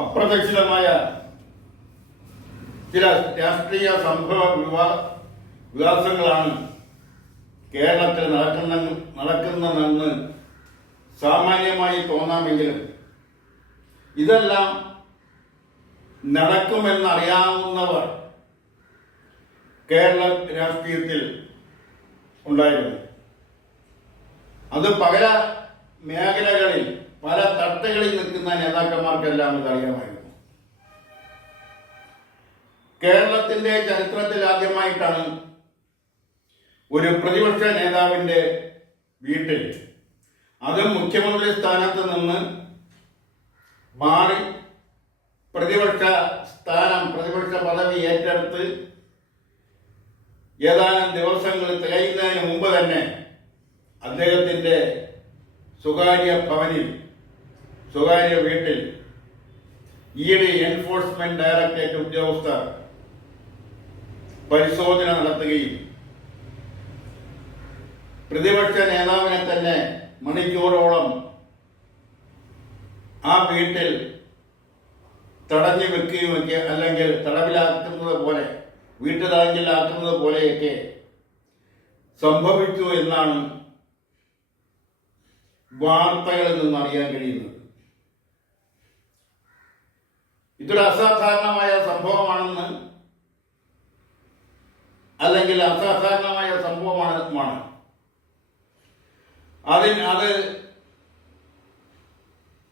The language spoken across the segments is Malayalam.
അപ്രതീക്ഷിതമായ ചില രാഷ്ട്രീയ വികാസങ്ങളാണ് കേരളത്തിൽ നടക്കുന്നതെന്ന് സാമാന്യമായി തോന്നാമെങ്കിലും ഇതെല്ലാം നടക്കുമെന്നറിയാവുന്നവർ കേരള രാഷ്ട്രീയത്തിൽ ഉണ്ടായിരുന്നു. അത് പല മേഖലകളിൽ പല തട്ടുകളിൽ നിൽക്കുന്ന നേതാക്കന്മാർക്കെല്ലാം ഇതറിയാമായിരുന്നു. കേരളത്തിന്റെ ചരിത്രത്തിൽ ആദ്യമായിട്ടാണ് ഒരു പ്രതിപക്ഷ നേതാവിന്റെ വീട്ടിൽ, അതും മുഖ്യമന്ത്രി സ്ഥാനത്ത് നിന്ന് മാറി പ്രതിപക്ഷ പദവി ഏറ്റെടുത്ത് ഏതാനും ദിവസങ്ങൾ തികയുന്നതിന് മുമ്പ് തന്നെ അദ്ദേഹത്തിന്റെ സ്വകാര്യ വീട്ടിൽ ഈഡി എൻഫോഴ്സ്മെന്റ് ഡയറക്ടറേറ്റ് ഉദ്യോഗസ്ഥർ പരിശോധന നടത്തുകയും പ്രതിപക്ഷ നേതാവിനെ തന്നെ മണിക്കൂറോളം ആ വീട്ടിൽ തടഞ്ഞു വെക്കുകയുമൊക്കെ, അല്ലെങ്കിൽ തടവിലാക്കുന്നത് പോലെ, വീട്ടുതടങ്കലിലാക്കുന്നത് പോലെയൊക്കെ സംഭവിച്ചു എന്നാണ് വാർത്തകളിൽ നിന്ന് അറിയാൻ കഴിയുന്നത്. ഇതൊരു അസാധാരണമായ സംഭവമാണെന്ന്, അല്ലെങ്കിൽ അസാധാരണമായ സംഭവമാണ്.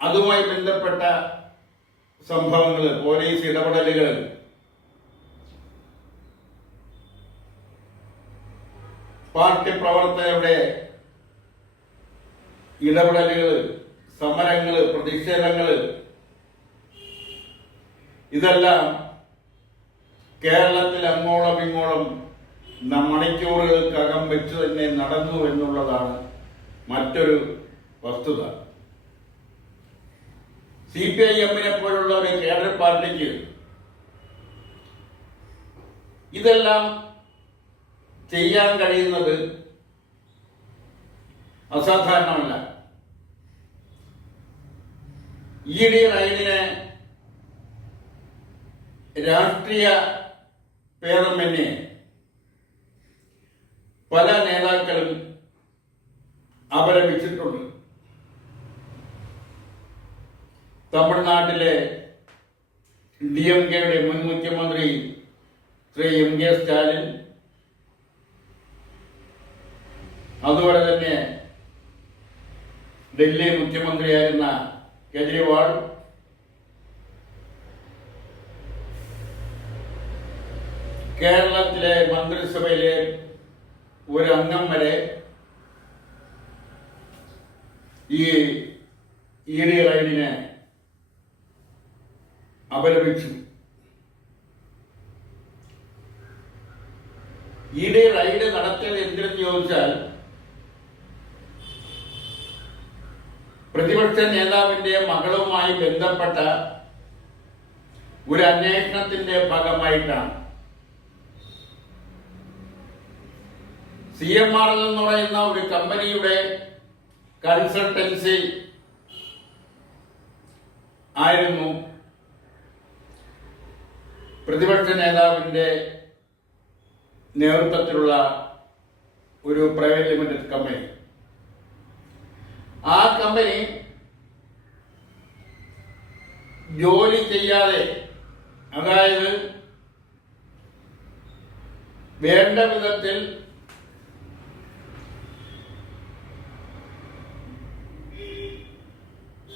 അതുമായി ബന്ധപ്പെട്ട സംഭവങ്ങൾ, പോലീസ് ഇടപെടലുകൾ, പാർട്ടി പ്രവർത്തകരുടെ ഇടപെടലുകൾ, സമരങ്ങൾ, പ്രതിഷേധങ്ങൾ, ഇതെല്ലാം കേരളത്തിൽ അങ്ങോളം ഇങ്ങോളം മണിക്കൂറുകൾക്കകം വെച്ച് തന്നെ നടന്നു എന്നുള്ളതാണ് മറ്റൊരു വസ്തുത. CPIM-നെ പോലുള്ള ഒരു കേഡർ പാർട്ടിക്ക് ഇതെല്ലാം ചെയ്യാൻ കഴിയുന്നത് അസാധാരണമല്ല. ഈഡി റൈഡിനെ രാഷ്ട്രീയ ഭേദമന്യേ പല നേതാക്കളും അപലപിച്ചിട്ടുണ്ട്. തമിഴ്നാട്ടിലെ DMK-യുടെ മുൻ മുഖ്യമന്ത്രി ശ്രീ MK സ്റ്റാലിൻ, അതുപോലെ തന്നെ ഡൽഹി മുഖ്യമന്ത്രിയായിരുന്ന കേജ്രിവാൾ, കേരളത്തിലെ മന്ത്രിസഭയിലെ ഒരു അംഗം വരെ ഈ ഈഡി റൈഡിനെ അപലപിച്ചു. ഈഡി റൈഡ് നടത്തിയത് എന്തിനെന്ന് ചോദിച്ചാൽ, പ്രതിപക്ഷ നേതാവിന്റെ മകളുമായി ബന്ധപ്പെട്ട ഒരു അന്വേഷണത്തിന്റെ ഭാഗമായിട്ടാണ്. CMRL എന്ന് പറയുന്ന ഒരു കമ്പനിയുടെ കൺസൾട്ടൻസി ആയിരുന്നു പ്രതിപക്ഷ നേതാവിന്റെ നേതൃത്വത്തിലുള്ള ഒരു പ്രൈവറ്റ് ലിമിറ്റഡ് കമ്പനി. ആ കമ്പനി ജോലി ചെയ്യാതെ, അതായത് വേണ്ട വിധത്തിൽ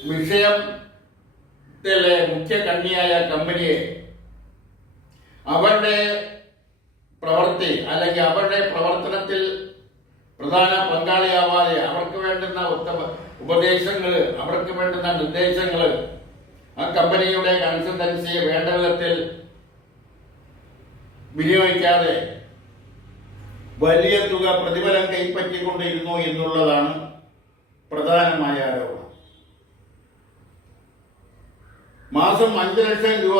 വിഷയത്തിലെ മുഖ്യ കണ്ണിയായ കമ്പനിയെ അവരുടെ പ്രവൃത്തി അല്ലെങ്കിൽ അവരുടെ പ്രവർത്തനത്തിൽ പ്രധാന പങ്കാളിയാവാതെ അവർക്ക് വേണ്ടുന്ന ഉപദേശങ്ങൾ, അവർക്ക് വേണ്ടുന്ന നിർദ്ദേശങ്ങൾ ആ കമ്പനിയുടെ കൺസൾട്ടൻസിയെ വേണ്ട വിധത്തിൽ വിനിയോഗിക്കാതെ വലിയ തുക പ്രതിഫലം കൈപ്പറ്റിക്കൊണ്ടിരുന്നു എന്നുള്ളതാണ് പ്രധാനമായ ആരോപണം. മാസം 5 ലക്ഷം രൂപ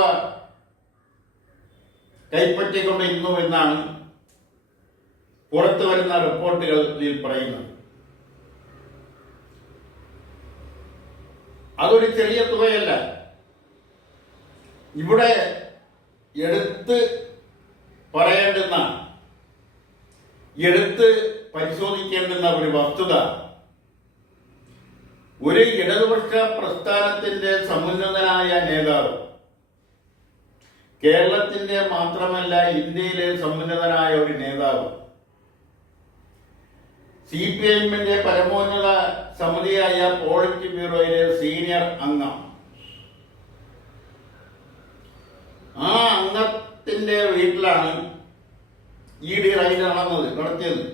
കൈപ്പറ്റിക്കൊണ്ടിരുന്നു എന്നാണ് പുറത്തു വരുന്ന റിപ്പോർട്ടുകളിൽ പറയുന്നത്. അതൊരു ചെറിയ തുകയല്ല. ഇവിടെ എടുത്ത് പറയേണ്ടുന്ന, എടുത്ത് പരിശോധിക്കേണ്ടുന്ന ഒരു വസ്തുത, ഒരു ഇടതുപക്ഷ പ്രസ്ഥാനത്തിന്റെ സമുന്നതനായ നേതാവ്, കേരളത്തിന്റെ മാത്രമല്ല ഇന്ത്യയിലെ സമുന്നതനായ ഒരു നേതാവ്, CPIഎമ്മിന്റെ പരമോന്നത സമിതിയായ പോളിറ്റ് ബ്യൂറോയിലെ സീനിയർ അംഗം, ആ അംഗത്തിന്റെ വീട്ടിലാണ് ED റൈഡ് നടത്തിയത്.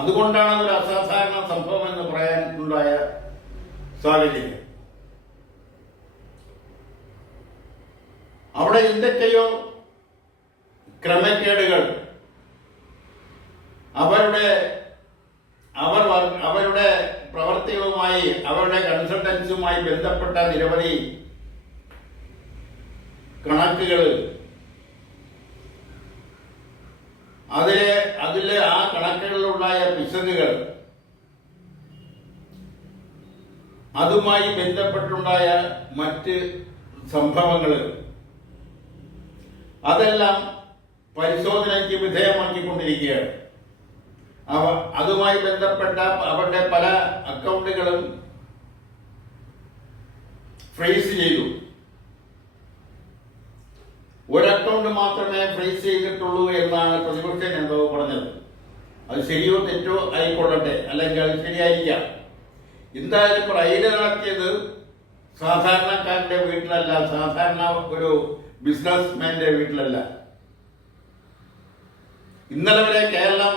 അതുകൊണ്ടാണ് അതൊരു അസാധാരണ സംഭവം എന്ന് പറയാനുണ്ടായ സാഹചര്യം. അവിടെ എന്തൊക്കെയോ ക്രമക്കേടുകൾ അവരുടെ പ്രവർത്തികളുമായി, അവരുടെ കൺസൾട്ടൻസുമായി ബന്ധപ്പെട്ട നിരവധി കണക്കുകൾ, അതിലെ ആ കണക്കുകളിലുണ്ടായ പിശകുകൾ, അതുമായി ബന്ധപ്പെട്ടുണ്ടായ മറ്റ് സംഭവങ്ങൾ, അതെല്ലാം പരിശോധനയ്ക്ക് വിധേയമാക്കിക്കൊണ്ടിരിക്കുകയാണ്. അതുമായി ബന്ധപ്പെട്ട അവരുടെ പല അക്കൗണ്ടുകളും ഫ്രീസ് ചെയ്തു. ഒരു അക്കൗണ്ട് മാത്രമേ ഫ്രീസ് ചെയ്തിട്ടുള്ളൂ എന്നാണ് പ്രതിപക്ഷ നേതാവ് പറഞ്ഞത്. അത് ശരിയോ തെറ്റോ ആയിക്കൊള്ളട്ടെ, അല്ലെങ്കിൽ അത് ശരിയായിരിക്കാം. എന്തായാലും റൈഡ് നടത്തിയത് സാധാരണക്കാരന്റെ വീട്ടിലല്ല, സാധാരണ ഒരു ബിസിനസ്മാന്റെ വീട്ടിലല്ല. ഇന്നലെ വരെ കേരളം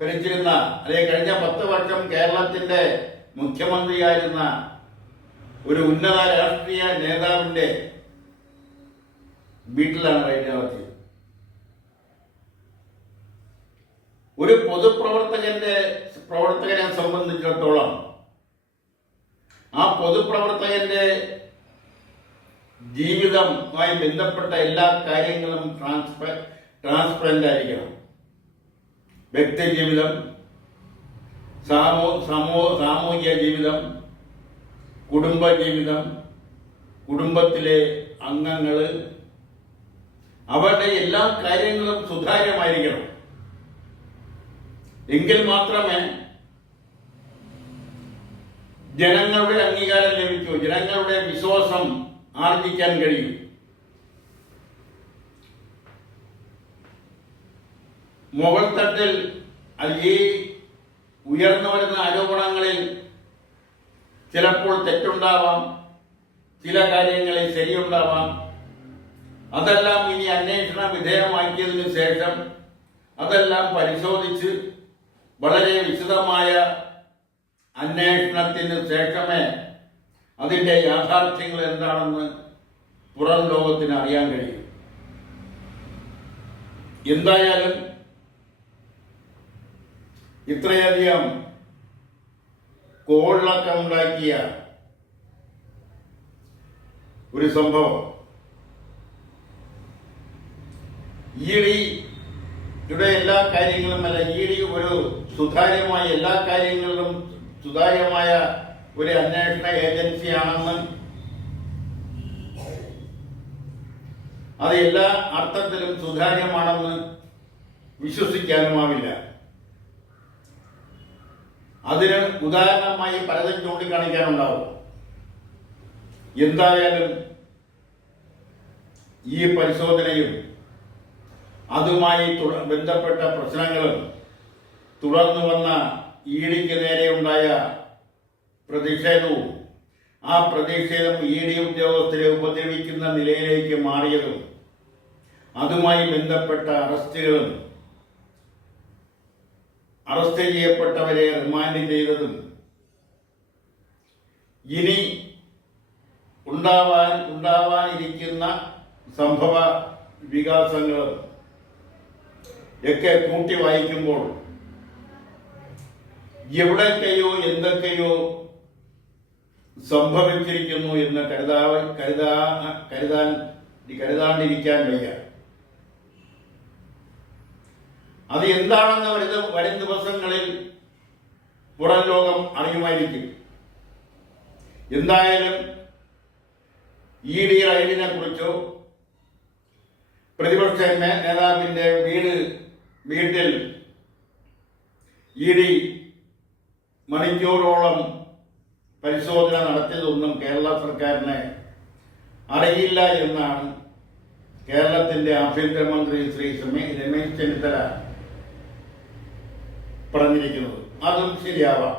ഭരിച്ചിരുന്ന, അല്ലെങ്കിൽ കഴിഞ്ഞ 10 വർഷം കേരളത്തിന്റെ മുഖ്യമന്ത്രിയായിരുന്ന ഒരു ഉന്നത രാഷ്ട്രീയ നേതാവിന്റെ വീട്ടിലാണ് റൈഡ് നടത്തിയത്. ഒരു പ്രവർത്തകനെ സംബന്ധിച്ചിടത്തോളം ആ പൊതുപ്രവർത്തകന്റെ ജീവിതവുമായി ബന്ധപ്പെട്ട എല്ലാ കാര്യങ്ങളും ട്രാൻസ്പെറന്റ് ആയിരിക്കണം. വ്യക്തിജീവിതം, സാമൂഹിക ജീവിതം, കുടുംബജീവിതം, കുടുംബത്തിലെ അംഗങ്ങൾ, അവരുടെ എല്ലാ കാര്യങ്ങളും സുതാര്യമായിരിക്കണം. എങ്കിൽ മാത്രമേ ജനങ്ങളുടെ അംഗീകാരം ലഭിക്കൂ, ജനങ്ങളുടെ വിശ്വാസം ആർജിക്കാൻ കഴിയും. മുകൾ തട്ടിൽ ഈ ഉയർന്നു വരുന്ന ആരോപണങ്ങളിൽ ചിലപ്പോൾ തെറ്റുണ്ടാവാം, ചില കാര്യങ്ങളിൽ ശരിയുണ്ടാവാം. അതെല്ലാം ഇനി അന്വേഷണ വിധേയമാക്കിയതിനു ശേഷം അതെല്ലാം പരിശോധിച്ച് വളരെ വിശദമായ അന്വേഷണത്തിന് ശേഷമേ അതിൻ്റെ യാഥാർത്ഥ്യങ്ങൾ എന്താണെന്ന് പുറം ലോകത്തിന് അറിയാൻ കഴിയും. എന്തായാലും ഇത്രയധികം കോളിളക്കമുണ്ടാക്കിയ ഒരു സംഭവം EDയുടെ എല്ലാ കാര്യങ്ങളും അല്ല, ED ഒരു സുതാര്യമായ എല്ലാ കാര്യങ്ങളിലും സുതാര്യമായ ഒരു അന്വേഷണ ഏജൻസിയാണെന്ന് അത് എല്ലാ അർത്ഥത്തിലും സുതാര്യമാണെന്ന് വിശ്വസിക്കാനുമാവില്ല. അതിന് ഉദാഹരണമായി പലതും ചൂണ്ടിക്കാണിക്കാനുണ്ടാവും. എന്തായാലും ഈ പരിശോധനയും അതുമായി ബന്ധപ്പെട്ട പ്രശ്നങ്ങളും തുടർന്നു വന്ന EDക്ക് നേരെ ഉണ്ടായ പ്രതിഷേധവും ആ പ്രതിഷേധം ED ഉദ്യോഗസ്ഥരെ ഉപദ്രവിക്കുന്ന നിലയിലേക്ക് മാറിയതും അതുമായി ബന്ധപ്പെട്ട അറസ്റ്റുകളും അറസ്റ്റ് ചെയ്യപ്പെട്ടവരെ റിമാൻഡ് ചെയ്തതും ഇനി ഉണ്ടാവാനിരിക്കുന്ന സംഭവ വികാസങ്ങളും ഒക്കെ കൂട്ടി വായിക്കുമ്പോൾ എവിടൊക്കെയോ എന്തൊക്കെയോ സംഭവിച്ചിരിക്കുന്നു എന്ന് കരുതാണ്ടിരിക്കാൻ വയ്യ. അത് എന്താണെന്ന് വരും ദിവസങ്ങളിൽ പുറം ലോകം അറിയുമായിരിക്കും. എന്തായാലും ED റൈഡിനെ കുറിച്ചോ പ്രതിപക്ഷ നേതാവിന്റെ വീട്ടിൽ ED മണിക്കൂറോളം പരിശോധന നടത്തിയതൊന്നും കേരള സർക്കാരിനെ അറിയില്ല എന്നാണ് കേരളത്തിന്റെ ആഭ്യന്തരമന്ത്രി ശ്രീ രമേശ് ചെന്നിത്തല പറഞ്ഞിരിക്കുന്നത്. അതും ശരിയാവാം.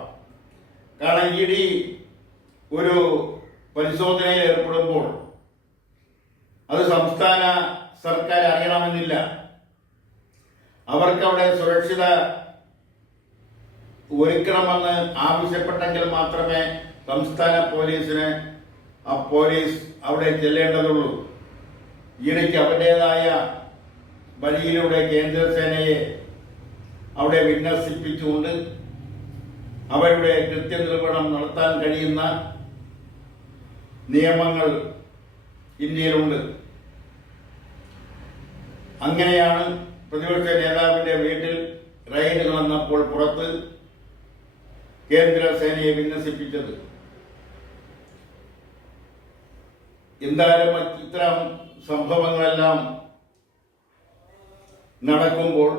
കാരണം ED ഒരു പരിശോധനയിൽ ഏർപ്പെടുമ്പോൾ അത് സംസ്ഥാന സർക്കാർ അറിയണമെന്നില്ല. അവർക്കവിടെ സുരക്ഷിത ഒരുക്കണമെന്ന് ആവശ്യപ്പെട്ടെങ്കിൽ മാത്രമേ സംസ്ഥാന പോലീസിന് ആ പോലീസ് അവിടെ ചെല്ലേണ്ടതുള്ളൂ. ഈയിടയ്ക്ക് അവരുടേതായ വഴിയിലൂടെ കേന്ദ്രസേനയെ അവിടെ വിന്യസിപ്പിച്ചുകൊണ്ട് അവരുടെ കൃത്യനിർവഹണം നടത്താൻ കഴിയുന്ന നിയമങ്ങൾ ഇന്ത്യയിലുണ്ട്. അങ്ങനെയാണ് പ്രതിപക്ഷ നേതാവിന്റെ വീട്ടിൽ റെയ്ഡ് നടന്നപ്പോൾ പുറത്ത് കേന്ദ്രസേനയെ വിന്യസിപ്പിച്ചത്. എന്തായാലും ഇത്തരം സംഭവങ്ങളെല്ലാം നടക്കുമ്പോൾ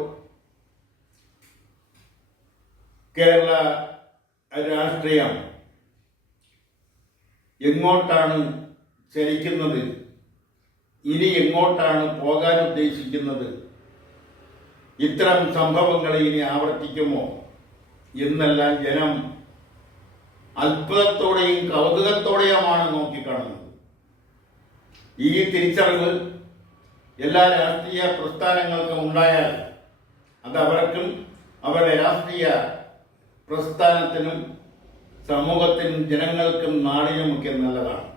കേരള രാഷ്ട്രീയം എങ്ങോട്ടാണ് ചലിക്കുന്നത്, ഇനി എങ്ങോട്ടാണ് പോകാൻ ഉദ്ദേശിക്കുന്നത്, ഇത്തരം സംഭവങ്ങൾ ഇനി ആവർത്തിക്കുമോ എന്നെല്ലാം ജനം അത്ഭുതത്തോടെയും കൗതുകത്തോടെയുമാണ് നോക്കിക്കാണുന്നത്. ഈ തിരിച്ചറിവ് എല്ലാ രാഷ്ട്രീയ പ്രസ്ഥാനങ്ങൾക്കും ഉണ്ടായാൽ അത് അവർക്കും അവരുടെ രാഷ്ട്രീയ പ്രസ്ഥാനത്തിനും സമൂഹത്തിനും ജനങ്ങൾക്കും നാടിനുമൊക്കെ നല്ലതാണ്.